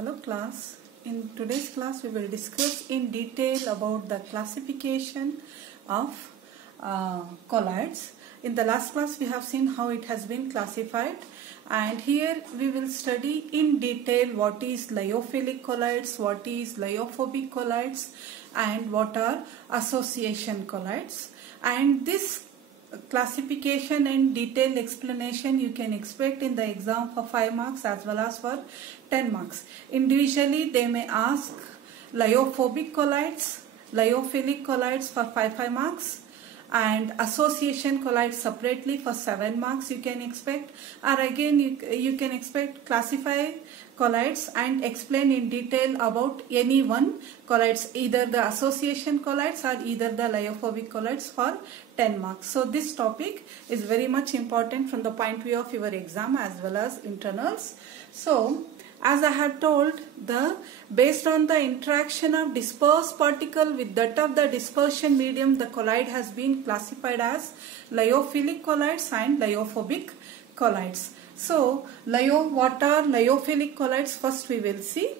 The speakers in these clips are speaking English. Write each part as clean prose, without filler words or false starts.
Hello class. In today's class we will discuss in detail about the classification of colloids. In the last class we have seen how it has been classified, and here we will study in detail what is lyophilic colloids, what is lyophobic colloids, and what are association colloids. And this classification and detailed explanation you can expect in the exam for 5 marks as well as for 10 marks. Individually they may ask lyophobic colloids, lyophilic colloids for 5 marks, and association colloids separately for 7 marks you can expect. Or again you can expect classify colloids and explain in detail about any one colloids, either the association colloids or either the lyophobic colloids for 10 marks. So this topic is very much important from the point of view of your exam as well as internals. So as I have told, based on the interaction of dispersed particle with that of the dispersion medium, the colloid has been classified as lyophilic colloids and lyophobic colloids. So what are lyophilic colloids? First we will see.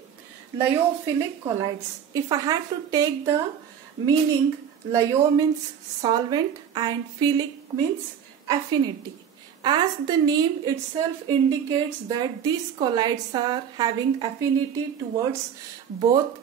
Lyophilic colloids, if I had to take the meaning, lyo means solvent and philic means affinity. As the name itself indicates that these colloids are having affinity towards both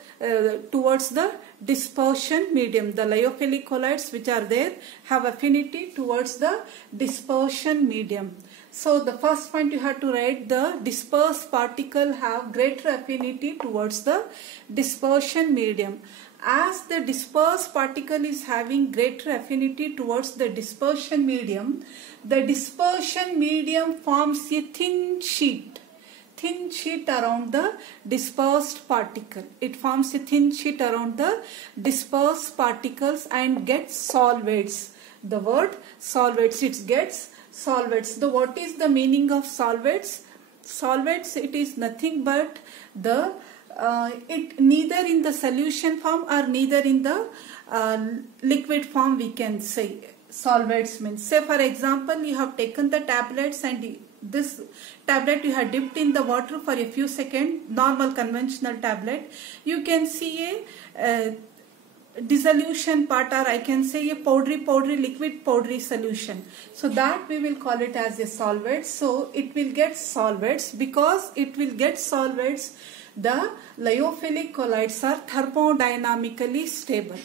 towards the dispersion medium. The lyophilic colloids which are there have affinity towards the dispersion medium. So the first point you have to write, the dispersed particle have greater affinity towards the dispersion medium. As the dispersed particle is having greater affinity towards the dispersion medium, the dispersion medium forms a thin sheet around the dispersed particle. It forms a thin sheet around the dispersed particles and gets solvates. The word solvates, it gets solvates. What is the meaning of solvates? Solvates, it is nothing but it neither in the solution form or neither in the liquid form we can say. Solvates means, say for example, you have taken the tablets and this tablet you have dipped in the water for a few seconds, normal conventional tablet. You can see a dissolution part, or I can say a powdery liquid powdery solution. So that we will call it as a solvate. So it will get solvates. Because it will get solvates, the lyophilic colloids are thermodynamically stable.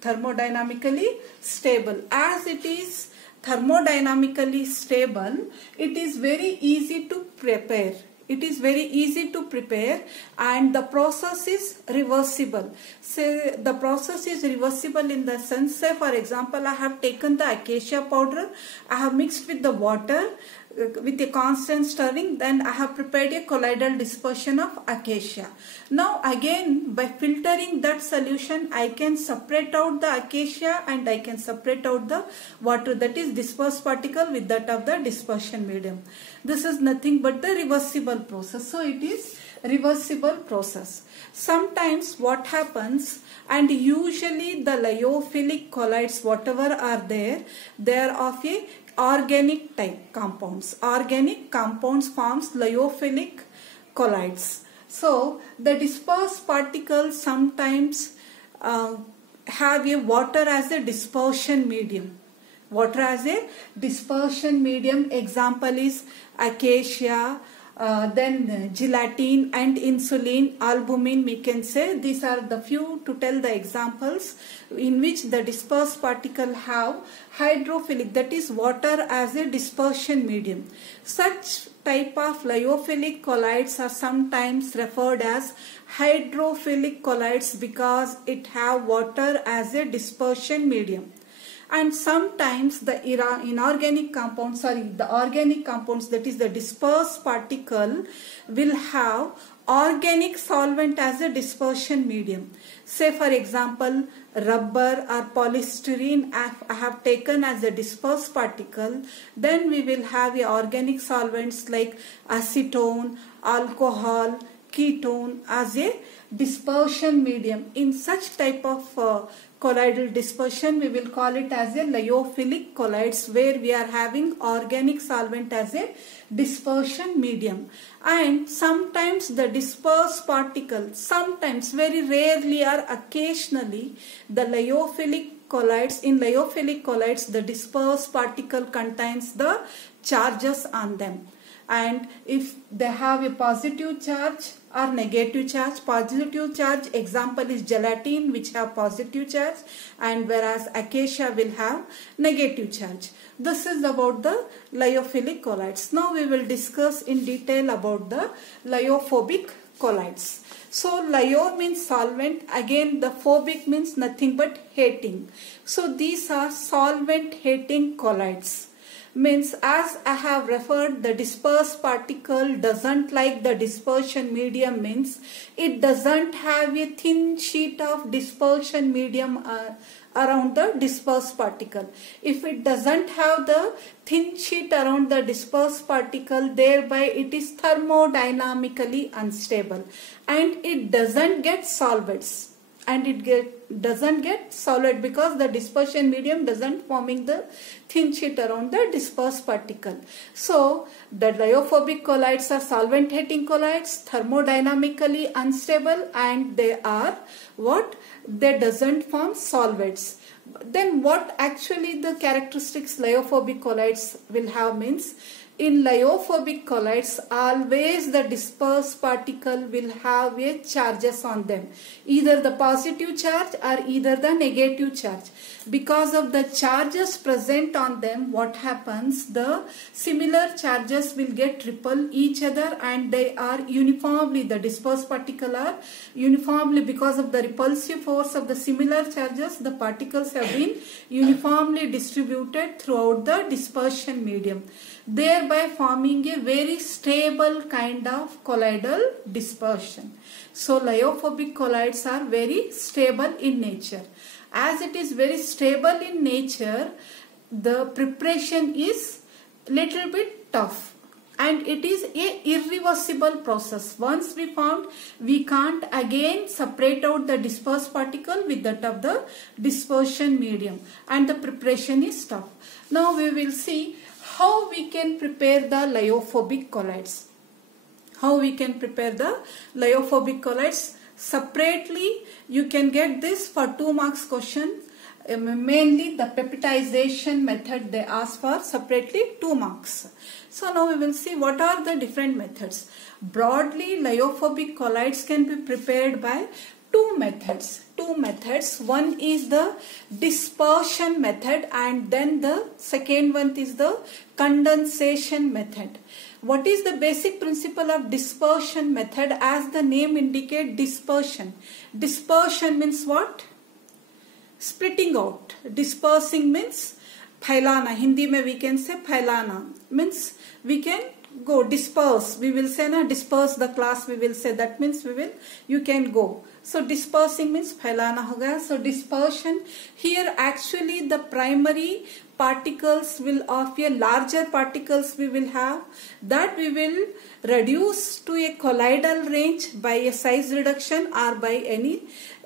Thermodynamically stable. As it is thermodynamically stable, it is very easy to prepare. It is very easy to prepare, and the process is reversible. Say the process is reversible in the sense, say for example, I have taken the acacia powder, I have mixed with the water with a constant stirring, then I have prepared a colloidal dispersion of acacia. Now again, by filtering that solution, I can separate out the acacia and I can separate out the water, that is dispersed particle with that of the dispersion medium. This is nothing but the reversible process. So it is reversible process. Sometimes what happens, and usually the lyophilic colloids whatever are there, they are of a organic type compounds. Organic compounds forms lyophilic colloids. So the dispersed particles sometimes have a water as a dispersion medium. Water as a dispersion medium. Example is acacia, then gelatin and insulin, albumin we can say. These are the few to tell the examples in which the dispersed particle have hydrophilic, that is water as a dispersion medium. Such type of lyophilic colloids are sometimes referred as hydrophilic colloids because it have water as a dispersion medium. And sometimes the inorganic compounds, the organic compounds, that is the dispersed particle, will have organic solvent as a dispersion medium. Say for example, rubber or polystyrene I have taken as a dispersed particle, then we will have organic solvents like acetone, alcohol, ketone as a dispersion medium. In such type of colloidal dispersion, we will call it as a lyophilic colloids, where we are having organic solvent as a dispersion medium. And sometimes the dispersed particle, sometimes, very rarely or occasionally, the lyophilic colloids, in lyophilic colloids, the dispersed particle contains the charges on them. And if they have a positive charge or negative charge, positive charge example is gelatin, which have positive charge, and whereas acacia will have negative charge. This is about the lyophilic colloids. Now we will discuss in detail about the lyophobic colloids. So lyo means solvent, again the phobic means nothing but hating. So these are solvent hating colloids. Means, as I have referred, the dispersed particle doesn't like the dispersion medium, means it doesn't have a thin sheet of dispersion medium around the dispersed particle. If it doesn't have the thin sheet around the dispersed particle, thereby it is thermodynamically unstable and it doesn't get solvents. And it doesn't get solid because the dispersion medium doesn't forming the thin sheet around the dispersed particle. So the lyophobic colloids are solvent hating colloids, thermodynamically unstable, and they are what? They doesn't form solvents. Then what actually the characteristics lyophobic colloids will have means, in lyophobic colloids, always the dispersed particle will have a charges on them, either the positive charge or either the negative charge. Because of the charges present on them, what happens? The similar charges will get repel each other and they are uniformly, the dispersed particle are uniformly, because of the repulsive force of the similar charges, the particles have been uniformly distributed throughout the dispersion medium, thereby forming a very stable kind of colloidal dispersion. So lyophobic colloids are very stable in nature. As it is very stable in nature, the preparation is little bit tough and it is a irreversible process. Once we found, we can't again separate out the dispersed particle with that of the dispersion medium, and the preparation is tough. Now we will see how we can prepare the lyophobic colloids. How we can prepare the lyophobic colloids separately. You can get this for 2 marks question. Mainly the peptidization method they ask for separately 2 marks. So now we will see what are the different methods. Broadly, lyophobic colloids can be prepared by two methods. One is the dispersion method and then the second one is the condensation method. What is the basic principle of dispersion method? As the name indicates, dispersion. Dispersion means what? Splitting out. Dispersing means phailana. Hindi mein we can say phailana. Means we can go disperse. We will say na disperse the class. We will say that means you can go. So dispersing means phailana ho gaya. So dispersion, here actually the primary particles will of a larger particles we will have, that we will reduce to a colloidal range by a size reduction or by any,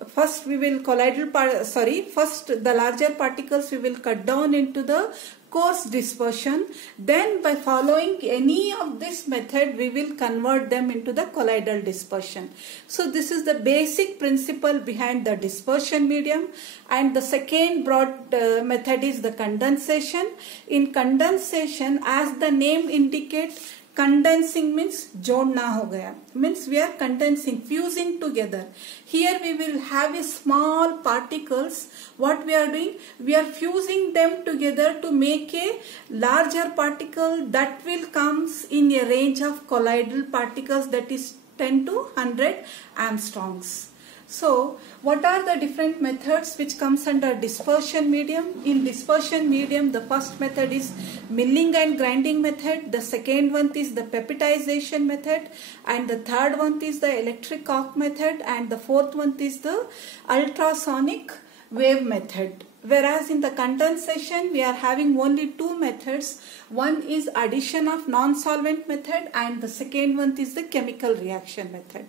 first we will first the larger particles we will cut down into the coarse dispersion, then by following any of this method we will convert them into the colloidal dispersion. So this is the basic principle behind the dispersion medium. And the second broad method is the condensation. In condensation, as the name indicates, condensing means jodna ho gaya, means we are condensing, fusing together. Here we will have a small particles. What we are doing? We are fusing them together to make a larger particle that will comes in a range of colloidal particles, that is 10 to 100 Armstrongs. So, what are the different methods which comes under dispersion medium? In dispersion medium, the first method is milling and grinding method. The second one is the peptidization method. And the third one is the electric arc method. And the fourth one is the ultrasonic wave method. Whereas in the condensation we are having only two methods. One is addition of non-solvent method and the second one is the chemical reaction method.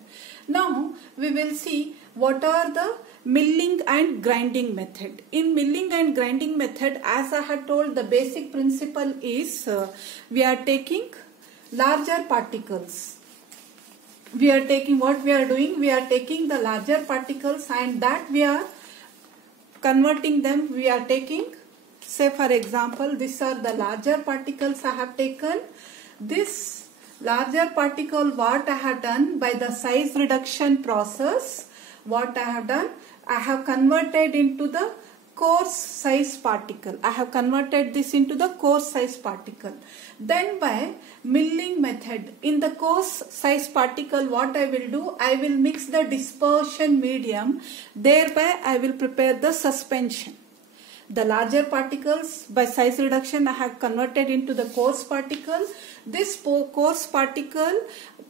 Now we will see what are the milling and grinding method. In milling and grinding method, as I had told, the basic principle is we are taking larger particles. We are taking what we are doing, we are taking the larger particles and that we are converting them. We are taking, say for example, these are the larger particles I have taken. This larger particle, what I have done by the size reduction process, what I have done, I have converted into the coarse size particle. I have converted this into the coarse size particle. Then by milling method, in the coarse size particle, what I will do, I will mix the dispersion medium. Thereby I will prepare the suspension. The larger particles by size reduction I have converted into the coarse particle. This coarse particle,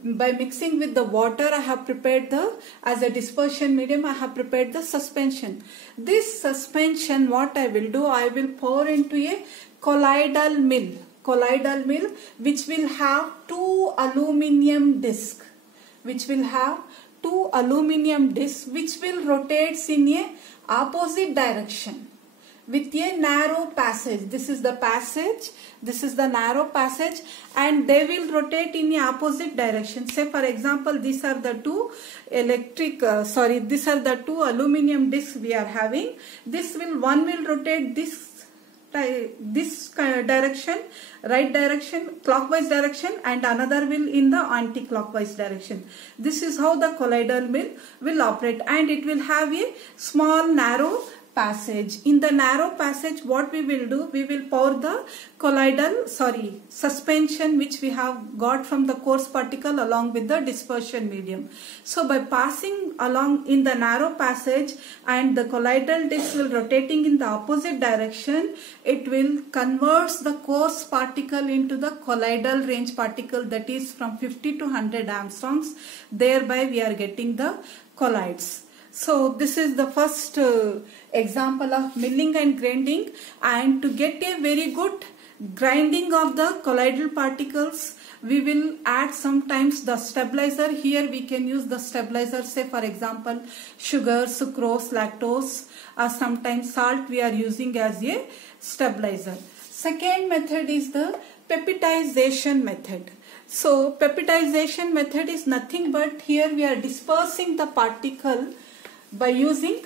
by mixing with the water, I have prepared the, as a dispersion medium, I have prepared the suspension. This suspension, what I will do, I will pour into a colloidal mill. Colloidal mill which will have two aluminum discs. Which will have two aluminum discs which will rotate in a opposite direction with a narrow passage. This is the passage, this is the narrow passage, and they will rotate in a opposite direction. Say for example, these are the two these are the two aluminum discs we are having. One will rotate this direction, right direction, clockwise direction, and another will in the anti-clockwise direction. This is how the colloidal mill will operate, and it will have a small narrow passage. In the narrow passage, what we will do, we will pour the suspension which we have got from the coarse particle along with the dispersion medium. So by passing along in the narrow passage and the colloidal disc will rotating in the opposite direction, it will convert the coarse particle into the colloidal range particle, that is from 50 to 100 angstroms. Thereby we are getting the colloids. So this is the first example of milling and grinding, and to get a very good grinding of the colloidal particles, we will add sometimes the stabilizer. Here we can use the stabilizer, say for example sugar, sucrose, lactose, or sometimes salt we are using as a stabilizer. Second method is the peptidization method. So peptidization method is nothing but here we are dispersing the particle by using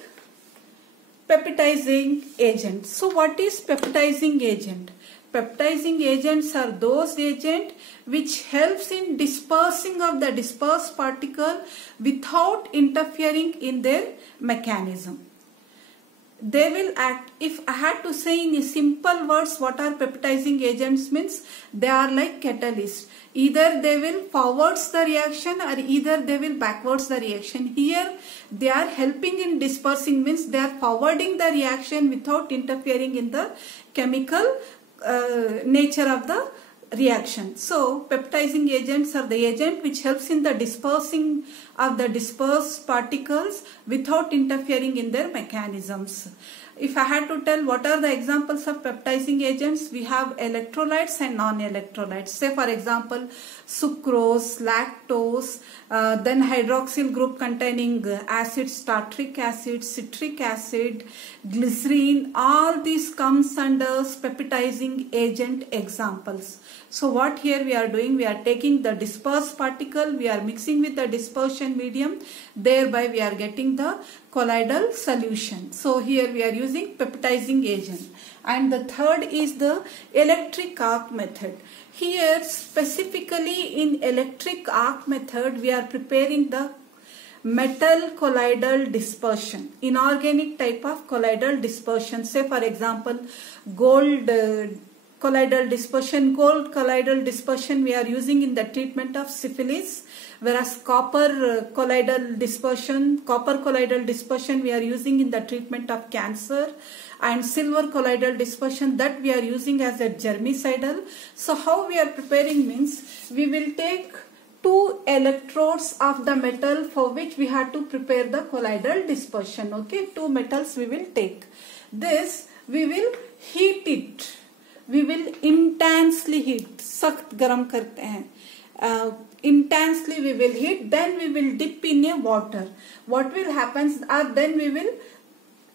peptidizing agent. So what is peptidizing agent? Peptidizing agents are those agents which helps in dispersing of the dispersed particle without interfering in their mechanism. They will act, if I had to say in simple words what are peptidizing agents means, they are like catalysts. Either they will forwards the reaction or either they will backwards the reaction. Here they are helping in dispersing, means they are forwarding the reaction without interfering in the chemical nature of the reaction. So peptidizing agents are the agent which helps in the dispersing of the dispersed particles without interfering in their mechanisms. If I had to tell what are the examples of peptidizing agents, we have electrolytes and non-electrolytes. Say for example sucrose, lactose, then hydroxyl group containing acids, tartaric acid, citric acid, glycerine, all these comes under peptidizing agent examples. So what here we are doing, we are taking the dispersed particle, we are mixing with the dispersion medium, thereby we are getting the colloidal solution. So here we are using peptidizing agent. And the third is the electric arc method. Here specifically in electric arc method we are preparing the metal colloidal dispersion, inorganic type of colloidal dispersion. Say for example gold colloidal dispersion. Gold colloidal dispersion we are using in the treatment of syphilis, whereas copper colloidal dispersion we are using in the treatment of cancer, and silver colloidal dispersion that we are using as a germicidal. So how we are preparing means, we will take two electrodes of the metal for which we have to prepare the colloidal dispersion. Okay, two metals we will take. This we will heat it. We will intensely heat. सख्त गरम करते हैं. Intensely we will heat. Then we will dip in a water. What will happen? Then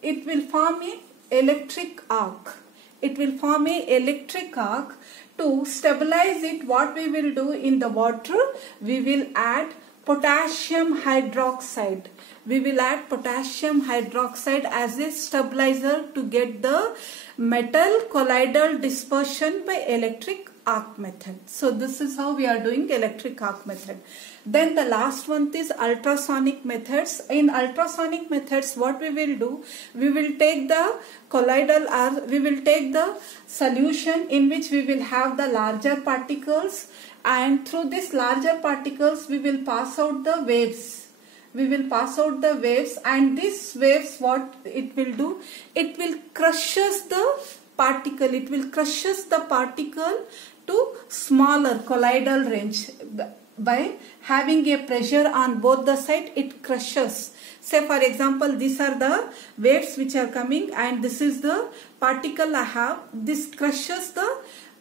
it will form a electric arc. It will form a electric arc. To stabilize it, what we will do in the water, we will add potassium hydroxide. We will add potassium hydroxide as a stabilizer to get the metal colloidal dispersion by electric arc method. So this is how we are doing electric arc method. Then the last one is ultrasonic methods. In ultrasonic methods, what we will do, we will take the colloidal, we will take the solution in which we will have the larger particles, and through these larger particles we will pass out the waves. We will pass out the waves, and these waves, what it will do, it will crushes the particle. It will crushes the particle to smaller colloidal range. By having a pressure on both the side, it crushes. Say for example, these are the waves which are coming, and this is the particle I have. This crushes the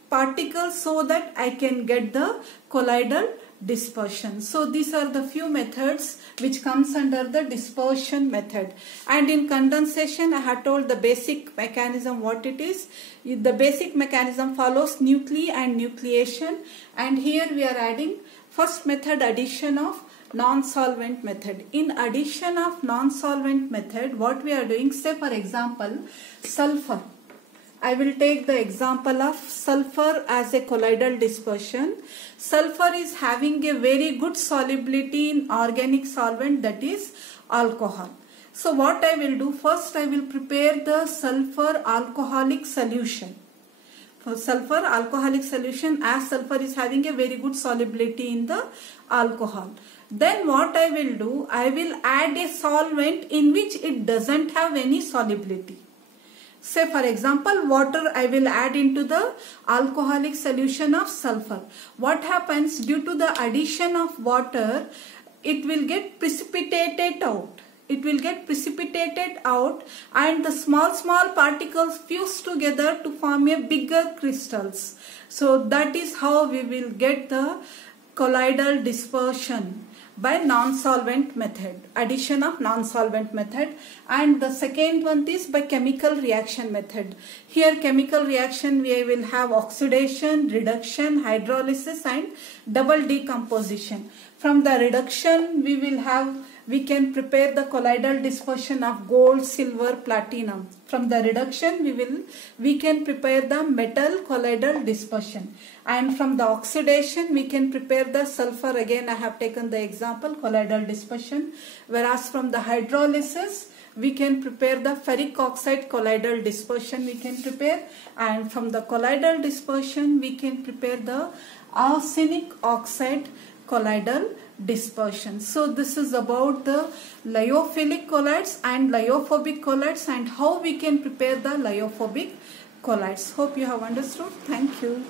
particle so that I can get the colloidal dispersion. So these are the few methods which comes under the dispersion method. And in condensation, I had told the basic mechanism what it is. The basic mechanism follows nuclei and nucleation, and here we are adding first method, addition of non-solvent method. In addition of non-solvent method, what we are doing, say for example, sulfur. I will take the example of sulfur as a colloidal dispersion. Sulfur is having a very good solubility in organic solvent, that is alcohol. So what I will do, first I will prepare the sulfur alcoholic solution. For sulfur alcoholic solution, as sulfur is having a very good solubility in the alcohol. Then what I will do, I will add a solvent in which it doesn't have any solubility. Say for example, water I will add into the alcoholic solution of sulfur. What happens, due to the addition of water, it will get precipitated out. It will get precipitated out, and the small particles fuse together to form a bigger crystals. So that is how we will get the colloidal dispersion by non-solvent method, addition of non-solvent method. And the second one is by chemical reaction method. Here chemical reaction we will have oxidation, reduction, hydrolysis and double decomposition. From the reduction we can prepare the colloidal dispersion of gold, silver, platinum. From the reduction we can prepare the metal colloidal dispersion. And from the oxidation we can prepare the sulfur. Again I have taken the example, colloidal dispersion. Whereas from the hydrolysis we can prepare the ferric oxide colloidal dispersion we can prepare. And from the colloidal dispersion we can prepare the arsenic oxide colloidal dispersion. So this is about the lyophilic colloids and lyophobic colloids and how we can prepare the lyophobic colloids. Hope you have understood. Thank you.